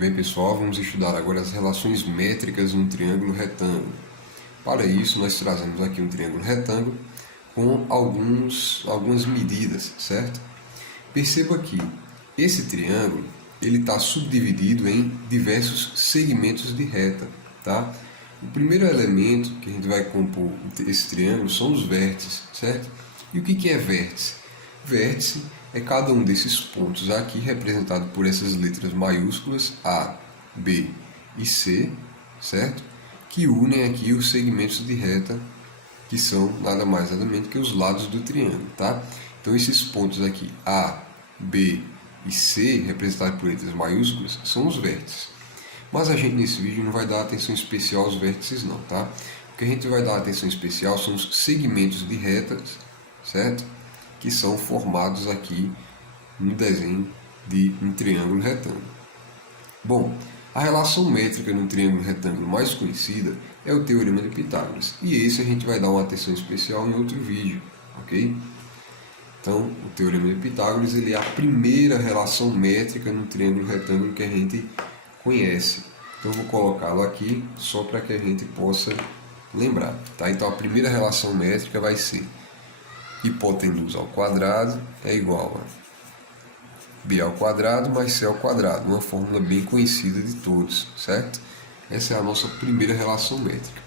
Bem, pessoal, vamos estudar agora as relações métricas de um triângulo retângulo. Para isso, nós trazemos aqui um triângulo retângulo com algumas medidas, certo? Perceba que esse triângulo ele está subdividido em diversos segmentos de reta, tá? O primeiro elemento que a gente vai compor esse triângulo são os vértices, certo? E o que é vértice? Vértice é cada um desses pontos aqui representado por essas letras maiúsculas A, B e C, certo? Que unem aqui os segmentos de reta, que são nada mais nada menos que os lados do triângulo, tá? Então esses pontos aqui A, B e C, representados por letras maiúsculas, são os vértices. Mas a gente nesse vídeo não vai dar atenção especial aos vértices não, tá? O que a gente vai dar atenção especial são os segmentos de retas, certo? Que são formados aqui no desenho de um triângulo retângulo. Bom, a relação métrica no triângulo retângulo mais conhecida é o Teorema de Pitágoras. E esse a gente vai dar uma atenção especial em outro vídeo, ok? Então, o Teorema de Pitágoras ele é a primeira relação métrica no triângulo retângulo que a gente conhece. Então, eu vou colocá-lo aqui só para que a gente possa lembrar, tá? Então, a primeira relação métrica vai ser hipotenusa ao quadrado é igual a B ao quadrado mais C ao quadrado, uma fórmula bem conhecida de todos, certo? Essa é a nossa primeira relação métrica.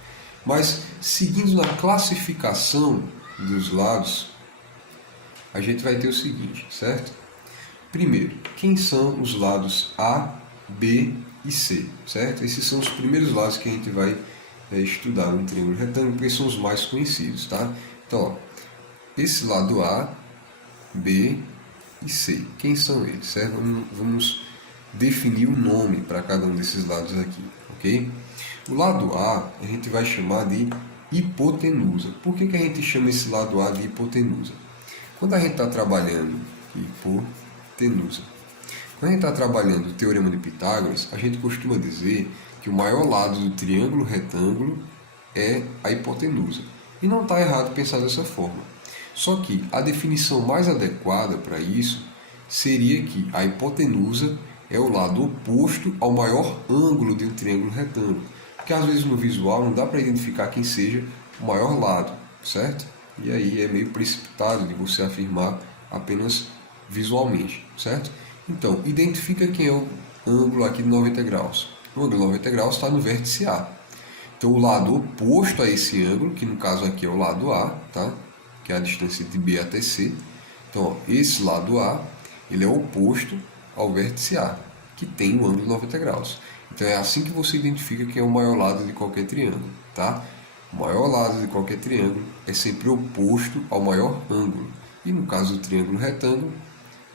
Mas, seguindo na classificação dos lados, a gente vai ter o seguinte, certo? Primeiro, quem são os lados A, B e C, certo? Esses são os primeiros lados que a gente vai estudar no triângulo retângulo, porque são os mais conhecidos, tá? Então, ó, esse lado A, B e C, quem são eles, certo? Vamos definir o nome para cada um desses lados aqui, ok? O lado A a gente vai chamar de hipotenusa. Por que a gente chama esse lado A de hipotenusa? Quando a gente está trabalhando hipotenusa, quando a gente está trabalhando o Teorema de Pitágoras, a gente costuma dizer que o maior lado do triângulo retângulo é a hipotenusa. E não está errado pensar dessa forma. Só que a definição mais adequada para isso seria que a hipotenusa é o lado oposto ao maior ângulo de um triângulo retângulo. Porque às vezes no visual não dá para identificar quem seja o maior lado, certo? E aí é meio precipitado de você afirmar apenas visualmente, certo? Então, identifica quem é o ângulo aqui de 90 graus. O ângulo de 90 graus está no vértice A. Então, o lado oposto a esse ângulo, que no caso aqui é o lado A, tá? Que é a distância de B até C. Então, ó, esse lado A, ele é oposto ao vértice A, que tem o ângulo de 90 graus. Então, é assim que você identifica quem é o maior lado de qualquer triângulo, tá? O maior lado de qualquer triângulo é sempre oposto ao maior ângulo. E no caso do triângulo retângulo,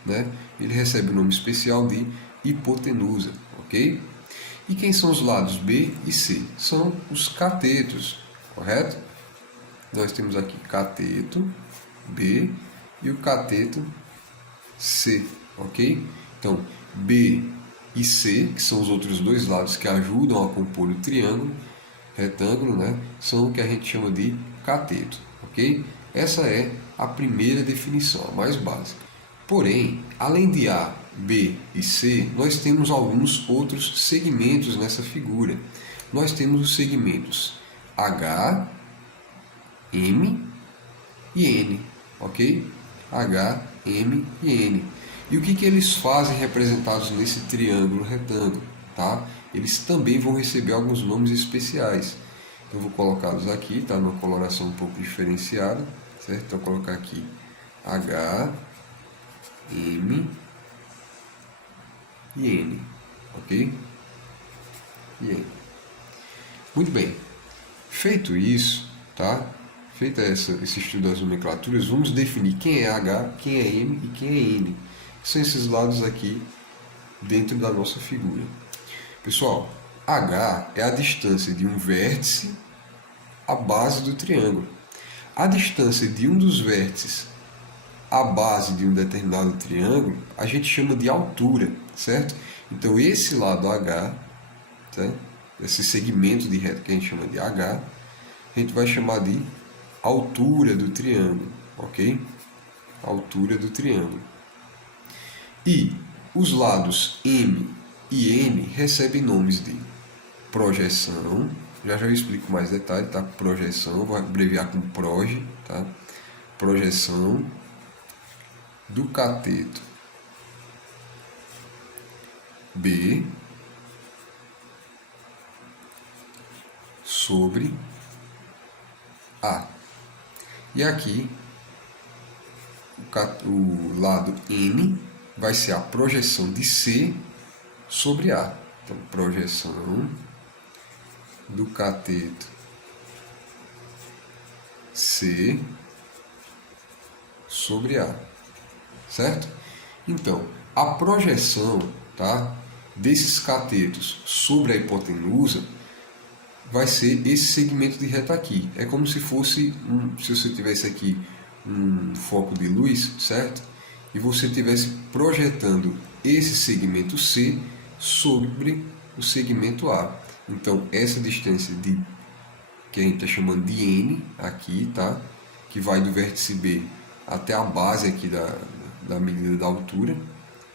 né, ele recebe o nome especial de hipotenusa, ok? E quem são os lados B e C? São os catetos, correto? Nós temos aqui cateto B e o cateto C, ok? Então, B e C, que são os outros dois lados que ajudam a compor o triângulo retângulo, né, são o que a gente chama de cateto, ok? Essa é a primeira definição, a mais básica. Porém, além de A, B e C, nós temos alguns outros segmentos nessa figura. Nós temos os segmentos H, M e N, ok? H, M e N. E o que eles fazem representados nesse triângulo retângulo, tá? Eles também vão receber alguns nomes especiais. Eu vou colocá-los aqui, tá? Numa coloração um pouco diferenciada, certo? Então, vou colocar aqui H, M e N, ok? E N. Muito bem. Feito isso, tá? Feita esse estudo das nomenclaturas, vamos definir quem é H, quem é M e quem é N. São esses lados aqui dentro da nossa figura. Pessoal, H é a distância de um vértice à base do triângulo. A distância de um dos vértices à base de um determinado triângulo, a gente chama de altura, certo? Então, esse lado H, tá? Esse segmento de reta que a gente chama de H, a gente vai chamar de altura do triângulo, ok? Altura do triângulo. E os lados M e N recebem nomes de projeção, já eu explico mais detalhes, tá? Projeção, vou abreviar com proje, tá? Projeção do cateto B sobre A. E aqui o lado N vai ser a projeção de C sobre A. Então, projeção do cateto C sobre A, certo? Então, a projeção, tá, desses catetos sobre a hipotenusa vai ser esse segmento de reta aqui. É como se fosse, se você tivesse aqui um foco de luz, certo? E você estivesse projetando esse segmento C sobre o segmento A. Então, essa distância que a gente está chamando de N aqui, tá? Que vai do vértice B até a base aqui da medida da altura,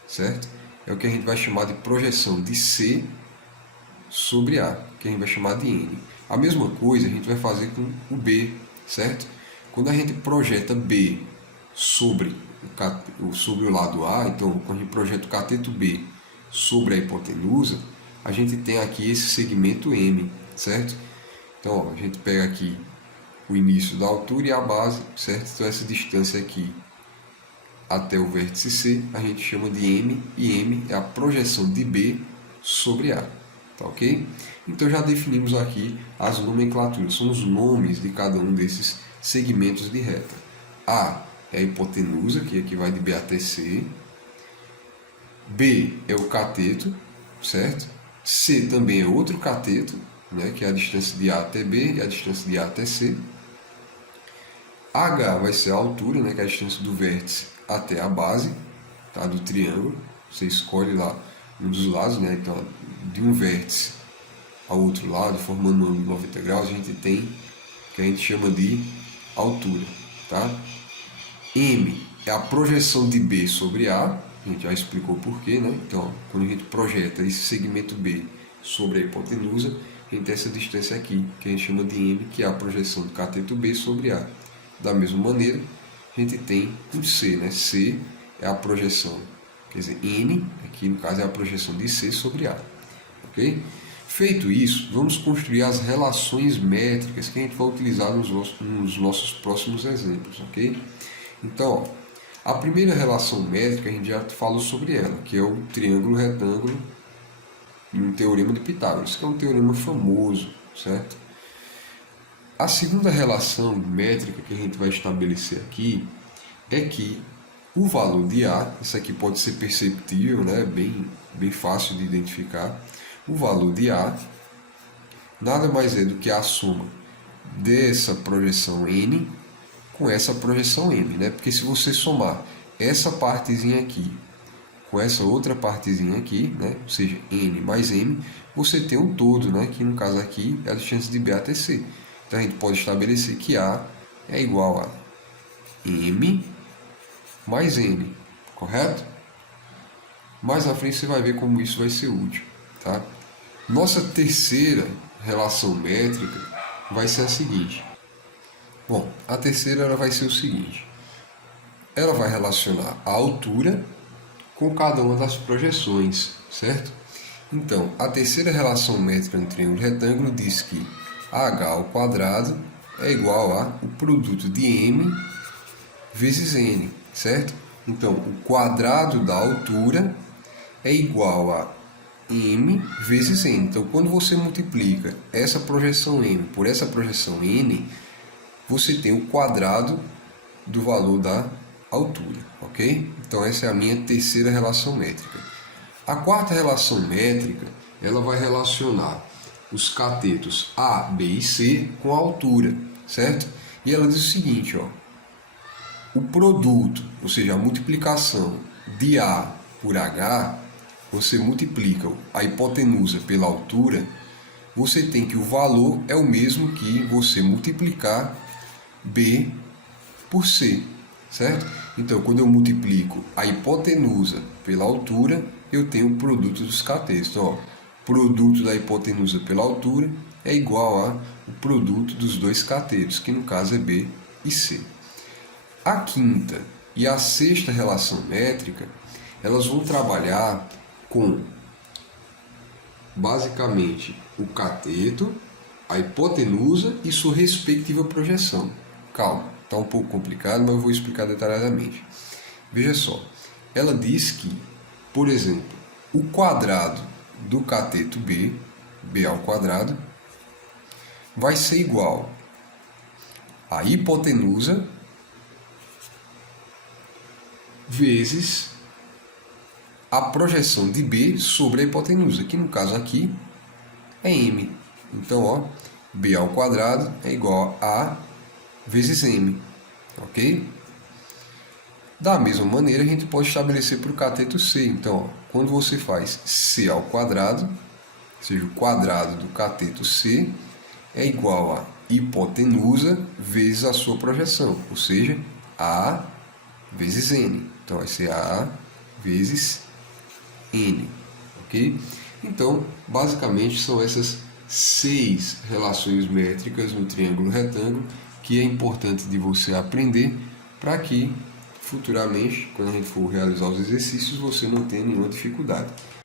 certo? É o que a gente vai chamar de projeção de C sobre A, que a gente vai chamar de N. A mesma coisa a gente vai fazer com o B, certo? Quando a gente projeta B sobre o lado A, então quando a gente projeta o cateto B sobre a hipotenusa, a gente tem aqui esse segmento M, certo? Então, ó, a gente pega aqui o início da altura e a base, certo? Então, essa distância aqui até o vértice C, a gente chama de M, e M é a projeção de B sobre A, tá ok? Então, já definimos aqui as nomenclaturas, são os nomes de cada um desses segmentos de reta. A é a hipotenusa, que aqui vai de B até C. B é o cateto, certo? C também é outro cateto, né, que é a distância de A até B e a distância de A até C. H vai ser a altura, né, que é a distância do vértice até a base, tá, do triângulo. Você escolhe lá um dos lados, né, então de um vértice ao outro lado, formando um ângulo de 90 graus, a gente tem o que a gente chama de altura, tá? M é a projeção de B sobre A, a gente já explicou porquê, né? Então, quando a gente projeta esse segmento B sobre a hipotenusa, a gente tem essa distância aqui, que a gente chama de M, que é a projeção do cateto B sobre A. Da mesma maneira, a gente tem o C, né? C é a projeção, quer dizer, N, aqui no caso é a projeção de C sobre A, ok? Feito isso, vamos construir as relações métricas que a gente vai utilizar nos nossos próximos exemplos, ok? Então, ó, a primeira relação métrica a gente já falou sobre ela, que é o triângulo retângulo no teorema de Pitágoras, que é um teorema famoso, certo? A segunda relação métrica que a gente vai estabelecer aqui é que o valor de A, isso aqui pode ser perceptível, né? bem fácil de identificar. O valor de A nada mais é do que a soma dessa projeção N com essa projeção M, né? Porque se você somar essa partezinha aqui com essa outra partezinha aqui, né? Ou seja, N mais M, você tem um todo, né? Que no caso aqui é a distância de B até C. Então a gente pode estabelecer que A é igual a M mais N, correto? Mais à frente você vai ver como isso vai ser útil, tá? Nossa terceira relação métrica vai ser a seguinte. Bom, a terceira ela vai ser o seguinte. Ela vai relacionar a altura com cada uma das projeções, certo? Então, a terceira relação métrica no triângulo retângulo diz que h ao quadrado é igual a o produto de m vezes n, certo? Então, o quadrado da altura é igual a m vezes n. Então, quando você multiplica essa projeção m por essa projeção n, você tem o quadrado do valor da altura, ok? Então, essa é a minha terceira relação métrica. A quarta relação métrica, ela vai relacionar os catetos A, B e C com a altura, certo? E ela diz o seguinte, ó, o produto, ou seja, a multiplicação de A por H, você multiplica a hipotenusa pela altura, você tem que o valor é o mesmo que você multiplicar B por C, certo? Então, quando eu multiplico a hipotenusa pela altura, eu tenho o produto dos catetos. Então, ó, produto da hipotenusa pela altura é igual a o produto dos dois catetos, que no caso é B e C. A quinta e a sexta relação métrica, elas vão trabalhar com basicamente o cateto, a hipotenusa e sua respectiva projeção. Calma, está um pouco complicado, mas eu vou explicar detalhadamente. Veja só, ela diz que, por exemplo, o quadrado do cateto B, B ao quadrado, vai ser igual a hipotenusa vezes a projeção de B sobre a hipotenusa, que no caso aqui é M. Então, ó, B ao quadrado é igual a A vezes M, ok? Da mesma maneira, a gente pode estabelecer para o cateto C. Então, ó, quando você faz C ao quadrado, ou seja, o quadrado do cateto C é igual a hipotenusa vezes a sua projeção, ou seja, A vezes N. Então, vai ser A vezes N, ok? Então, basicamente, são essas 6 relações métricas no triângulo retângulo que é importante de você aprender para que futuramente, quando a gente for realizar os exercícios, você não tenha nenhuma dificuldade.